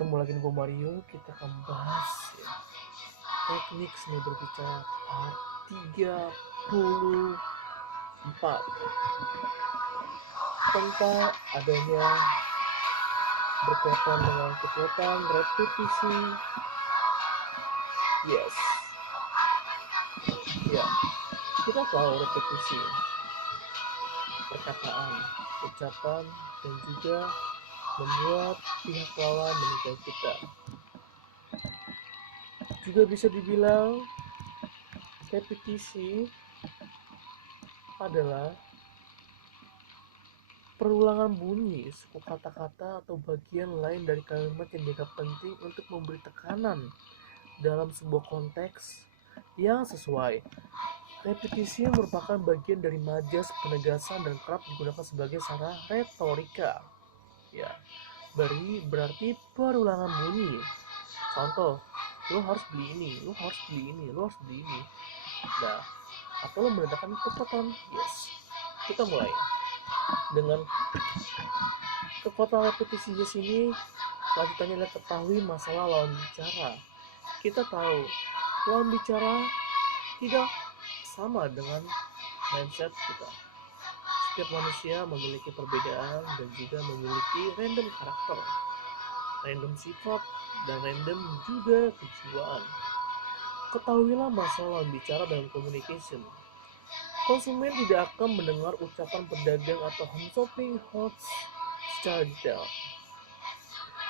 Ketemu lagi dengan Mario, kita akan bahas ya, teknik seni berbicara part 34 tentang adanya berkaitan dengan kekuatan repetisi. Yes, ya, kita tahu repetisi perkataan, ucapan, dan juga membuat pihak lawan menikahi kita. Juga bisa dibilang repetisi adalah perulangan bunyi suku kata-kata atau bagian lain dari kalimat yang dianggap penting untuk memberi tekanan dalam sebuah konteks yang sesuai. Repetisi merupakan bagian dari majas penegasan dan kerap digunakan sebagai sarana retorika. Ya, berarti perulangan bunyi. Contoh, lo harus beli ini, lo harus beli ini, lo harus beli ini. Nah, atau lo menandakan kekuatan. Yes, kita mulai dengan kekuatan repetisi di sini. Lanjutannya adalah ketahui masalah lawan bicara. Kita tahu lawan bicara tidak sama dengan mindset kita. Setiap manusia memiliki perbedaan dan juga memiliki random karakter, random sifat, dan random juga kejiwaan. Ketahuilah masalah lawan bicara dalam communication. Konsumen tidak akan mendengar ucapan pedagang atau home shopping hoax secara detail.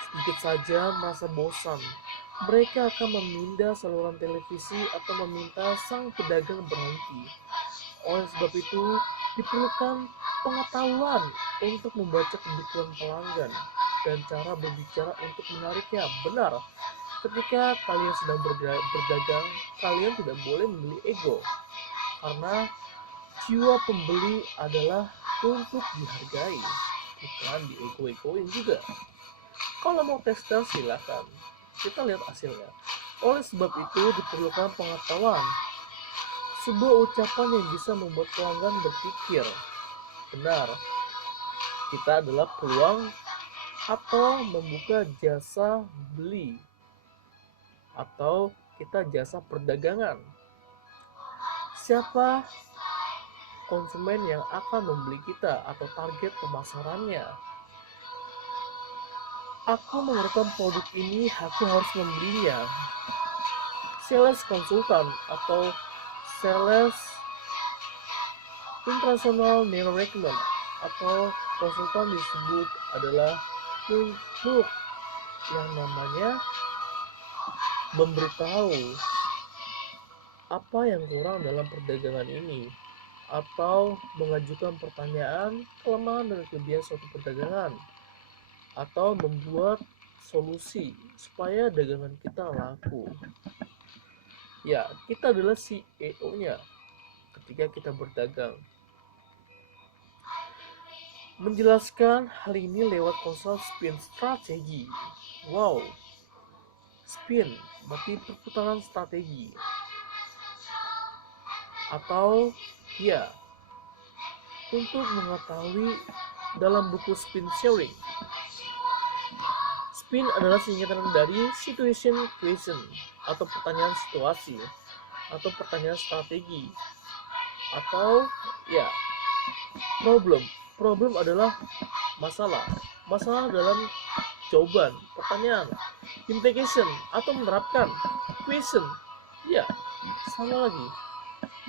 Sedikit saja merasa bosan, mereka akan memindah saluran televisi atau meminta sang pedagang berhenti. Oleh sebab itu, diperlukan pengetahuan untuk membaca kebutuhan pelanggan dan cara berbicara untuk menariknya. Benar, ketika kalian sedang berdagang, kalian tidak boleh memilih ego, karena jiwa pembeli adalah untuk dihargai, bukan diego-egoin juga. Kalau mau tes silahkan, kita lihat hasilnya. Oleh sebab itu diperlukan pengetahuan, sebuah ucapan yang bisa membuat pelanggan berpikir, benar, kita adalah peluang atau membuka jasa beli, atau kita jasa perdagangan. Siapa konsumen yang akan membeli kita atau target pemasarannya? Aku memerlukan produk ini, aku harus membelinya. Sales konsultan atau sales international narrowment atau konsultan disebut adalah untuk yang namanya memberitahu apa yang kurang dalam perdagangan ini, atau mengajukan pertanyaan kelemahan dan kelebihan suatu perdagangan, atau membuat solusi supaya dagangan kita laku. Ya, kita adalah CEO-nya ketika kita berdagang. Menjelaskan hal ini lewat konsep spin strategi. Wow, spin berarti perputaran strategi. Atau ya, untuk mengetahui dalam buku spin sharing, spin adalah singkatan dari situation question atau pertanyaan situasi atau pertanyaan strategi, atau ya, problem adalah masalah dalam jawaban pertanyaan, implication atau menerapkan, question ya, sama lagi,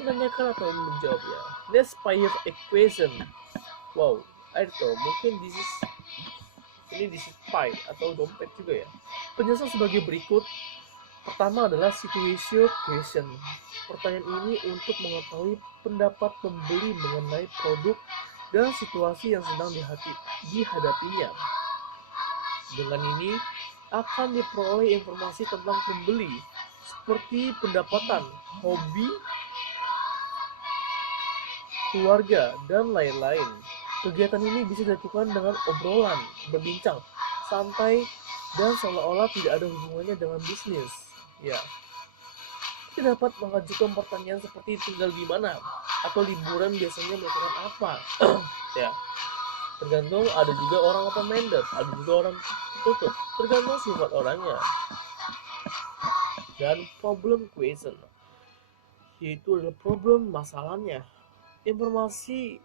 menanyakan atau menjawab ya. Let's fire equation. Wow, I don't know, mungkin this is pie atau dompet juga ya. Penjelasan sebagai berikut. Pertama adalah situation question. Pertanyaan ini untuk mengetahui pendapat pembeli mengenai produk dan situasi yang sedang dihadapinya. Dengan ini akan diperoleh informasi tentang pembeli seperti pendapatan, hobi, keluarga, dan lain-lain. Kegiatan ini bisa dilakukan dengan obrolan, berbincang, santai, dan seolah-olah tidak ada hubungannya dengan bisnis. Ya, kita dapat mengajukan pertanyaan seperti tinggal di mana, atau liburan biasanya melakukan apa. Ya, tergantung, ada juga orang open-minded, ada juga orang Tutup, tergantung sifat orangnya. Dan problem question, yaitu adalah problem masalahnya. Informasi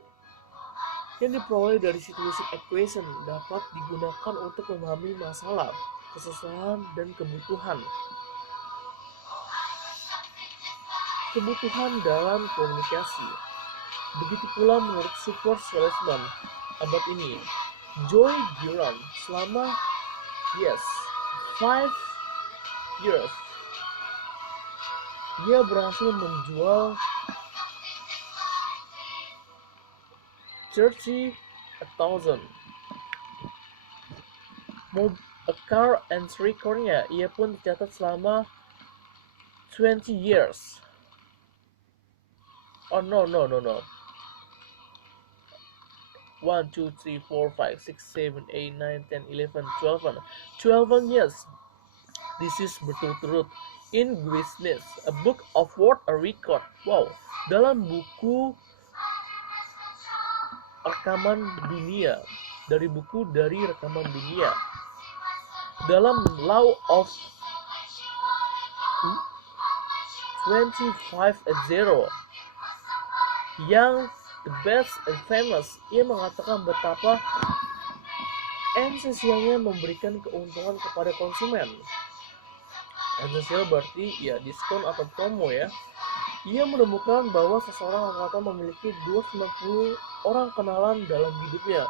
yang diperoleh dari situation equation dapat digunakan untuk memahami masalah, kesusahan, dan kebutuhan. Kebutuhan dalam komunikasi. Begitu pula menurut support salesman abad ini, Joy Giron, selama 5 years dia berhasil menjual 30,000 a car and 3 car-nya. Ia pun tercatat selama 20 years. Oh no. 1, 2, 3, 4, 5, 6, 7, 8, 9, 10, 11, 12 years. This is berturut-turut in Business, a book of world record. Wow, dalam buku rekaman dunia, dari rekaman dunia, dalam Law of 25 yang the best and famous, ia mengatakan betapa esensialnya memberikan keuntungan kepada konsumen. Esensial berarti ya diskon atau promo ya. Ia menemukan bahwa seseorang rata-rata memiliki 290 orang kenalan dalam hidupnya.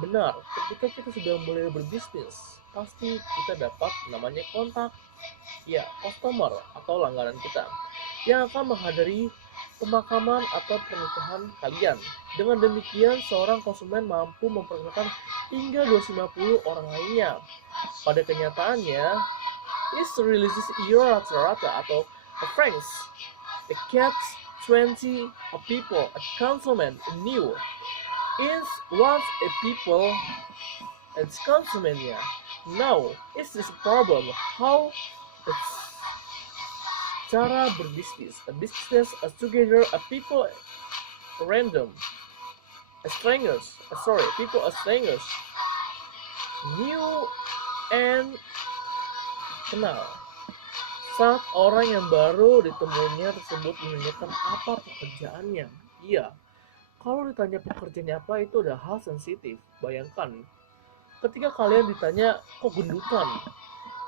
Benar, ketika kita sudah mulai berbisnis, pasti kita dapat namanya kontak, ya customer atau langganan kita, yang akan menghadiri pemakaman atau pernikahan kalian. Dengan demikian, seorang konsumen mampu memperkenalkan hingga 250 orang lainnya. Pada kenyataannya, is releases year rata-rata atau friends. The catch 20 people a consumer new is once a people and consumernya. Now, is this problem how it's cara berbisnis. A business as together a people random. People as strangers. New and kenal. Saat orang yang baru ditemuinya tersebut menanyakan apa pekerjaannya. Iya, kalau ditanya pekerjaannya apa itu adalah hal sensitif. Bayangkan, ketika kalian ditanya, kok gendutan,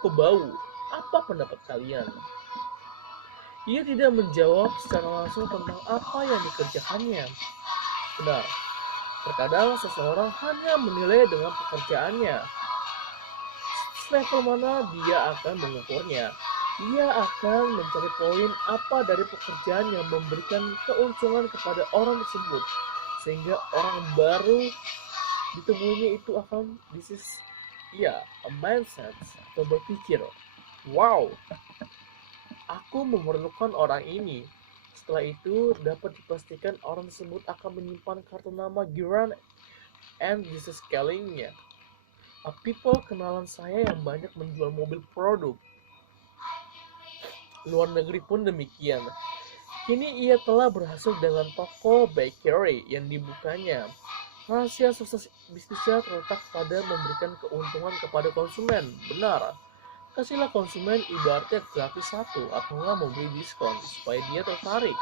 kok bau, apa pendapat kalian? Ia tidak menjawab secara langsung tentang apa yang dikerjakannya. Benar, terkadang seseorang hanya menilai dengan pekerjaannya. Level mana dia akan mengukurnya. Ia akan mencari poin apa dari pekerjaan yang memberikan keuntungan kepada orang tersebut, sehingga orang baru ditemuinya itu akan a mindset atau berpikir, wow, aku memerlukan orang ini. Setelah itu dapat dipastikan orang tersebut akan menyimpan kartu nama Giran and business scaling-nya. People kenalan saya yang banyak menjual mobil produk. Luar negeri pun demikian. Kini ia telah berhasil dengan toko bakery yang dibukanya. Rahasia sukses bisnisnya terletak pada memberikan keuntungan kepada konsumen. Benar, kasihlah konsumen ibaratnya gratis satu atau nggak memberi diskon supaya dia tertarik.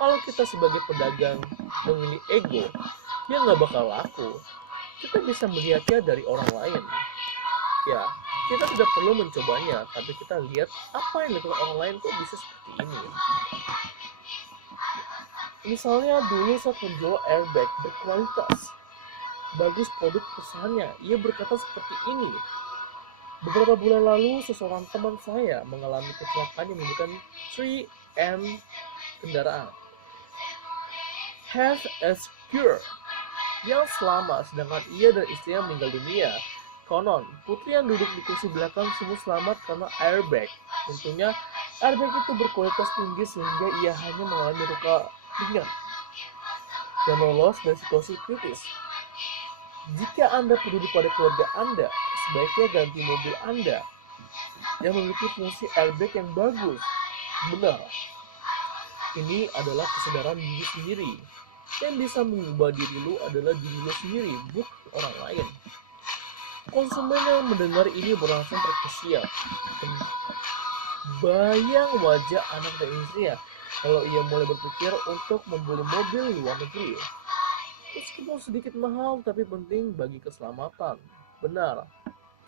Kalau kita sebagai pedagang memilih ego, dia nggak bakal laku. Kita bisa melihatnya dari orang lain. Ya, kita tidak perlu mencobanya, tapi kita lihat apa yang dilakukan orang lain kok bisa seperti ini. Misalnya dulu saat menjual airbag berkualitas, bagus produk perusahaannya, ia berkata seperti ini. Beberapa bulan lalu, seseorang teman saya mengalami kecelakaan yang menimbulkan 3M kendaraan. Have a secure yang selamat, sedangkan ia dan istrinya meninggal dunia. Konon, putri yang duduk di kursi belakang semua selamat karena airbag. Tentunya, airbag itu berkualitas tinggi sehingga ia hanya mengalami luka ringan dan lolos dari situasi kritis. Jika Anda peduli pada keluarga Anda, sebaiknya ganti mobil Anda yang memiliki fungsi airbag yang bagus. Benar, ini adalah kesadaran diri sendiri. Yang bisa mengubah diri lu adalah diri lu sendiri, bukan orang lain. Konsumen yang mendengar ini berlangsung terkesiap. Bayang wajah anak dan istrinya kalau ia mulai berpikir untuk membeli mobil luar negeri. Meskipun sedikit mahal, tapi penting bagi keselamatan. Benar,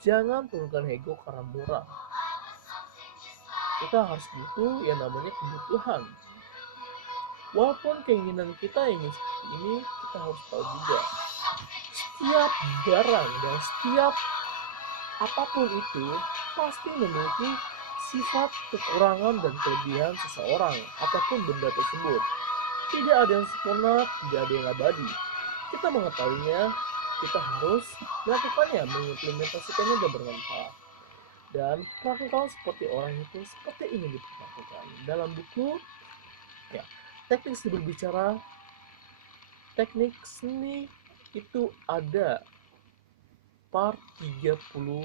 jangan turunkan ego karena murah. Kita harus butuh yang namanya kebutuhan. Walaupun keinginan kita ingin seperti ini, kita harus tahu juga setiap barang dan setiap apapun itu pasti memiliki sifat, kekurangan, dan kelebihan seseorang ataupun benda tersebut. Tidak ada yang sempurna, tidak ada yang abadi. Kita mengetahuinya, kita harus melakukannya, mengimplementasikannya dan bermanfaat. Dan perlakukan seperti orang itu seperti ingin diperlakukan. Dalam buku, ya, teknik seni berbicara, teknik seni itu ada part 34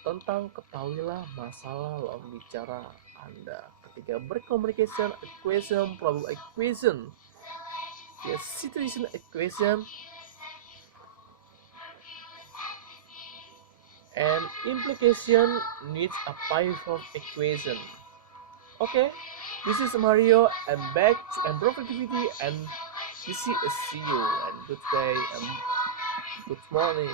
tentang ketahuilah masalah lawan bicara Anda ketika berkomunikasi, equation, problem equation, ya, situation equation, and implication needs a powerful equation. Okay, this is Mario. I'm back to Productivity, and this is see you and good day and good morning.